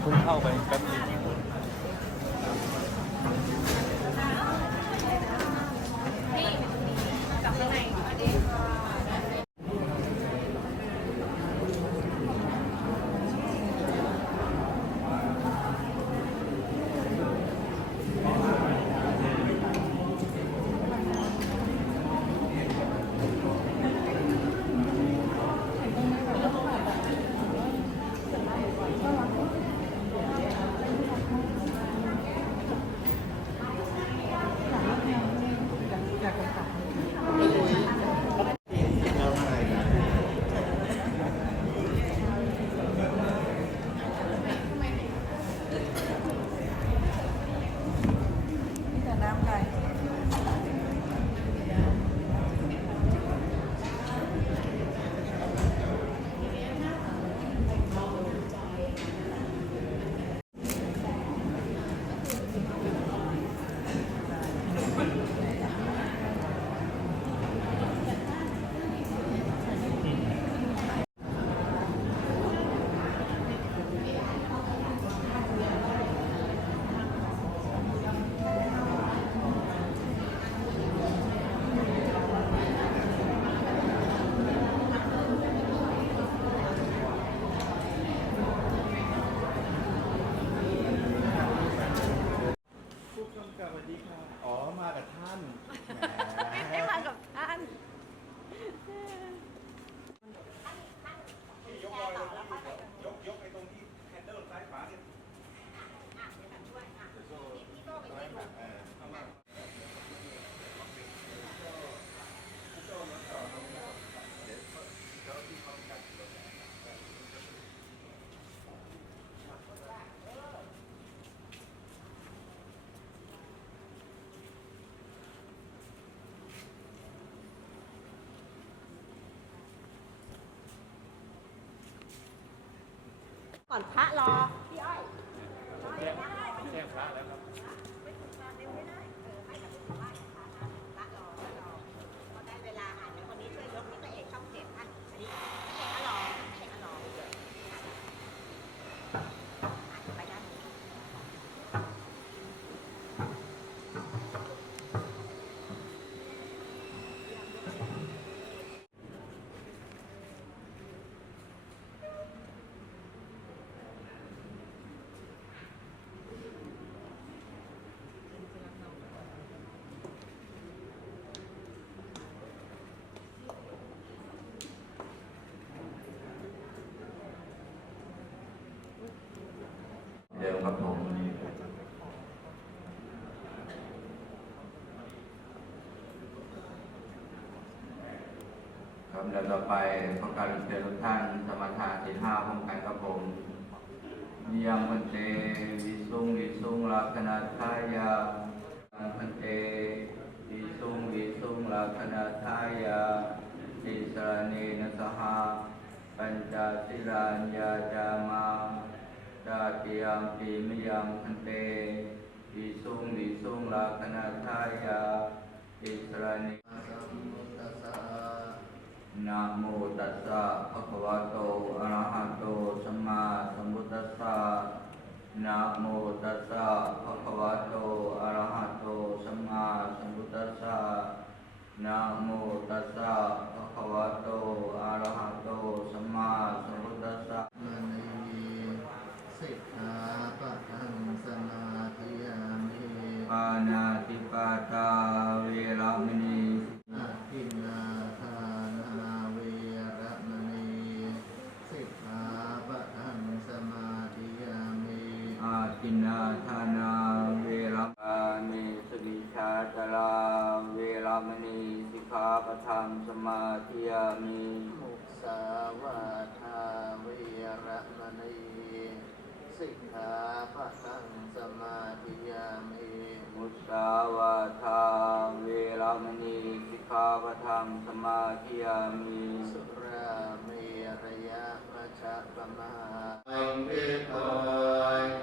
นี่ไงเพิ่งเข้าไปแป๊บนึง อนพระรอพี่อ้อยแจ้งพระแล้วครับ ได้เวลาอ่านคนนี้ช่วยยกนี่ก็เอกช่องเจ็ดท่านอันนี้เอกอลองเอกอลองไปด้านนี้ เดิมครับผมครับแล้วต่อไปขอการเชิญทุกท่านสมาทานศีห้าพร้อมกันครับผมนิยังพันเตวิสุงวิสุงลักขณาทายาพันเตวิสุงวิสุงลักขณาทายาติสรณีนสหาปัญจสิรัญญาจามาาเตียมปีมยังพันเตวิสุงวิสุงลาคณาทายาอิสรานิสัมพุทธัสสะนะโมตัสสะภะคะวะโตอะระหะโตสัมมาสัมพุทธัสสะนะโมตัสสะภะคะวะโตอะระหะโตสัมมาสัมพุทธัสสะนะโมตัสสะภะคะวะโตอะระหะโตสัมมาสัมพุทธัสสะ มณีสิกขาปะทังสมาธิยามิ ปานาติปาตาเวรมณี อาทินนาทานาเวระมณีสิกขาปะทังสมาธิยามิ อาทินนาธานาเวรปามิสกิชาตลาเวรมณีสิกขาปะทังสมาธิยามิ มุสาวาทาเวระมณีสิกขาปะทังส มาธิยามิมุสาวาทาเวรามณีสิกขาปะทังสมาธิยามิสุราเมระยะพระชาปมาอังคิโตกามิ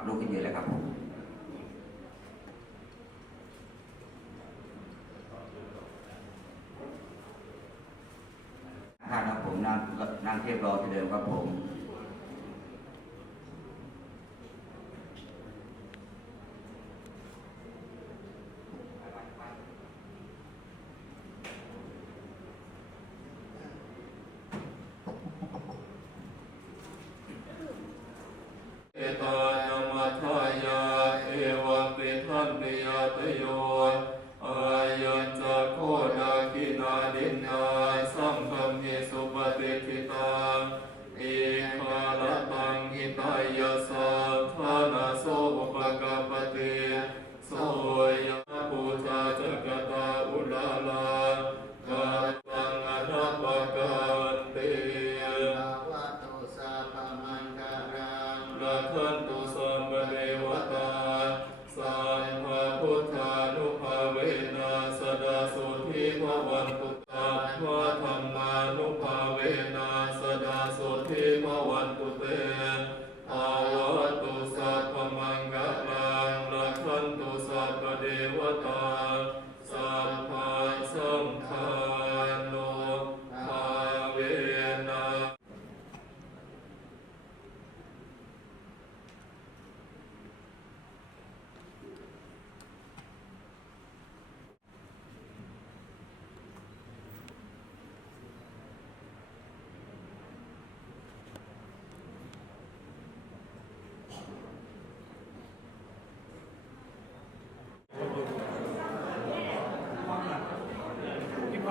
ผมครับลุกขึ้นยืนเลยครับผมท่านครับผมนั่งนั่งเทียบรอที่เดิมครับผม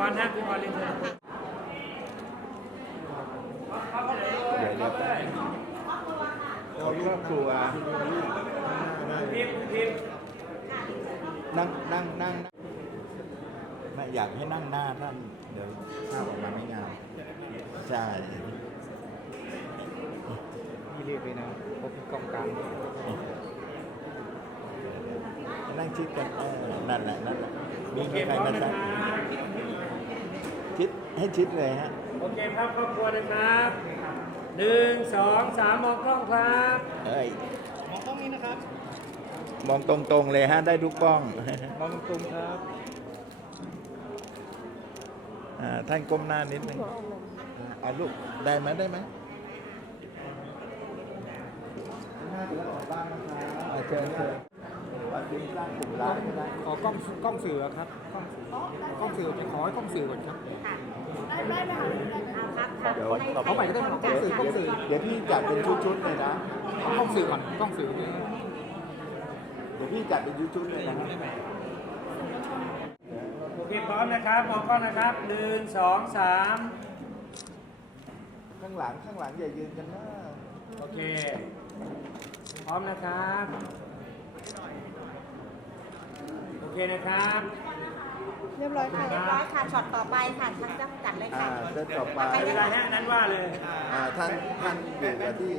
พี่พรนะพี่พรเรียนเชิญเดี๋ยวเดี๋ยวเอาครอบครัวพิมพ์พิมพ์นั่งนั่งนั่งไม่อยากให้นั่งหน้าท่าน เดี๋ยวภาพออกมาไม่งามใช่พี่รีบไปนะพบกองกลางนั่งชิดกันเออนั่นแหละนั่นแหละมีโอเคใครพร้อมมานะจัคบรับ ชิดให้ชิดเลยฮะ โอเคภาพครอบครัวนะครับหนึ่งสองสามมองกล้องครับเอ้ย มองตรงๆเลยฮะ ได้ทุกกล้อง มองตรงครับอ่าท่านก้มหน้านิดนึงอ่าลูก ได้ไหมได้ไหมอ่าเชิญเชิญวัดดินสร้างกลุ่มร้านก็ได้ขอกล้องกล้องสื่อครับกล้องสื่อ กล้องสื่อจะขอให้กล้องสื่อก่อนครับเดี๋ยวเขาใหม่ก็ได้หรอกล้องสื่อกล้องสื่อเดี๋ยวพี่จัดเป็นชุดๆเลยนะ เอากล้องสื่อก่อนกล้องสื่อนี่เดี๋ยวพี่จัดเป็นชุดๆเลยนะโอเคพร้อมนะครับมองกล้องนะครับหนึ่งสองสามข้างหลังข้างหลังอย่ายืนกันนะโอเค พร้อมนะครับ โอเคนะครับ เรียบร้อยค่ะเรียบร้อยค่ะช็อตต่อไปค่ะทางเจ้าจัดเลยอ่าค่ะเส้นต่อไปไม่เป็นไรฮะนั้นว่าเลยอ่าท่านท่านอยู่กับที่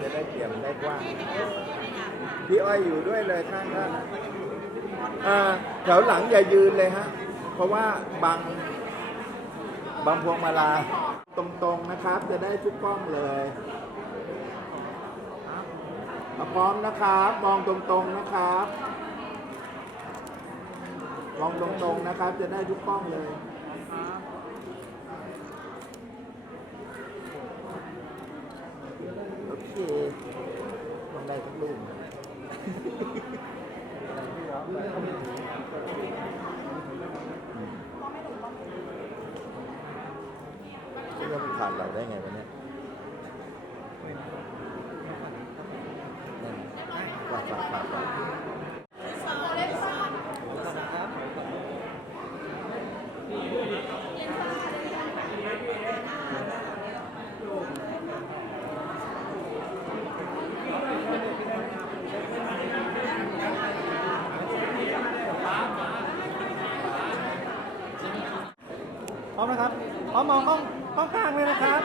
จะได้เตรียมได้กว้างพี่อ้อยอยู่ด้วยเลยข้างท่านอ่าแถวหลังอย่ายืนเลยฮะ เพราะว่าบัง บางพวงมาลา ตรงๆนะครับ จะได้ทุกกล้องเลยพร้อมนะครับ มองตรงๆนะครับ มองตรงๆนะครับ จะได้ทุกกล้องเลย นะครับพร้อมมองกล้องกล้องกลางเลยนะครับ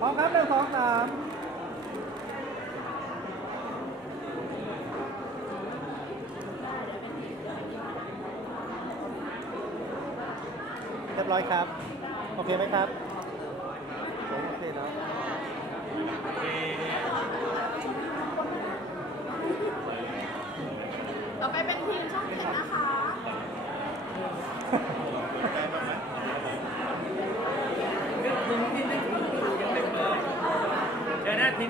พร้อมครับหนึ่งสองสามเรียบร้อยครับ โอเคไหมครับโอเคเนาะต่อไปเป็นทีมช่องเจ็ดนะคะ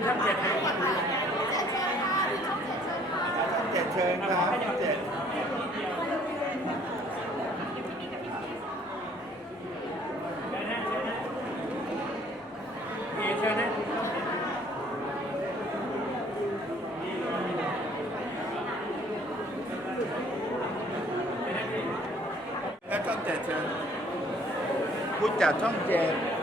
ดี๋ยวนะทีมช่องเจ็ดนะเจ็ดเชิญครับเจ็ดเดี๋ยวเชิญนะแล้วช่องเจ็ดเชิญผู้จัดช่องเจ็ด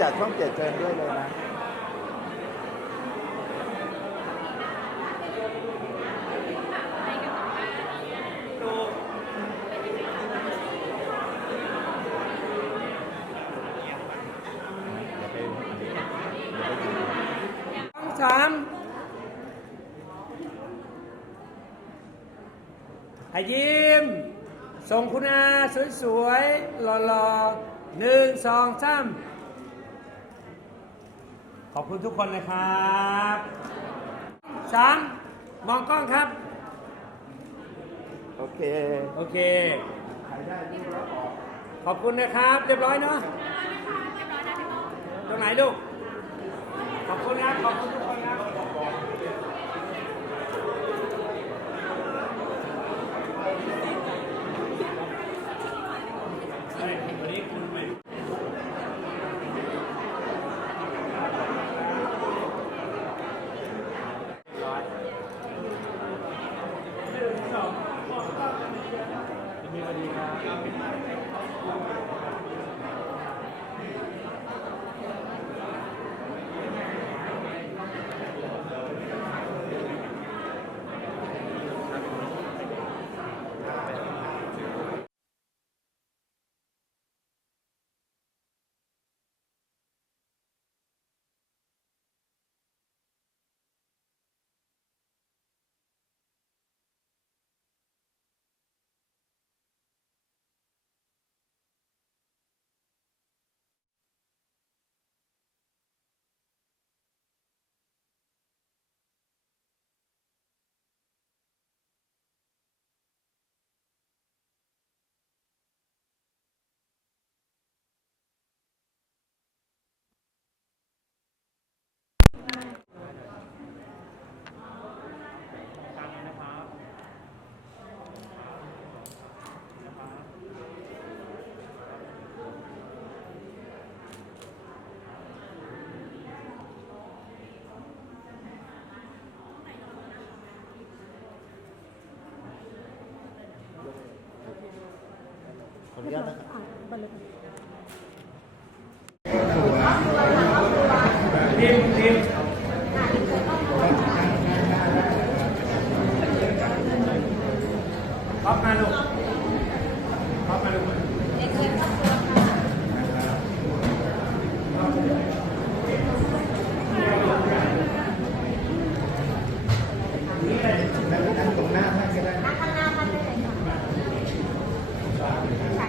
จัดช่องเจ็ดเชิญด้วยเลยนะสองสามให้ยิ้ม ส่งคุณอาสวยๆหล่อๆหนึ่งสองสาม ขอบคุณทุกคนเลยครับสามมองกล้องครับ โอเค โอเค ขอบคุณนะครับ เรียบร้อยเนาะตรงไหนลูก ขอบคุณครับขอบคุณทุก ญาตนะครับทีมทีมท็อปมาลูกท็อปมาลูก นั่งตรงหน้าท่านก็ได้ นั่งข้างหน้าท่านได้เลยค่ะ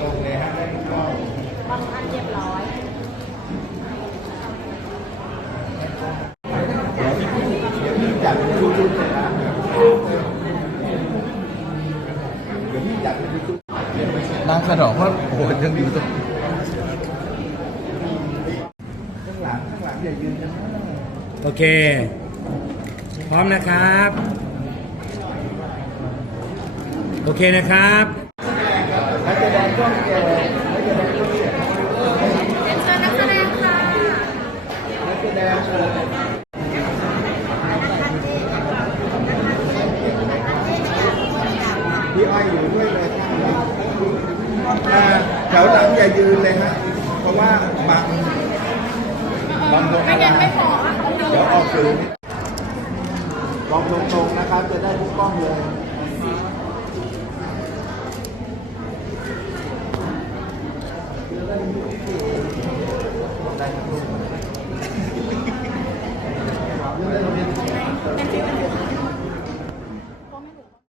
ตรงเลยฮะได้ทุกข้อบางท่านเรียบร้อย เดี๋ยวพี่จัดเป็นชุดๆเลยนะเดี๋ยวพี่จัดเป็นชุดๆ นางขนมว่าโอ้โหยังอยู่ตรง ข้างหลังข้างหลังอย่ายืนนะ โอ เค พร้อมนะครับ โอเคนะครับ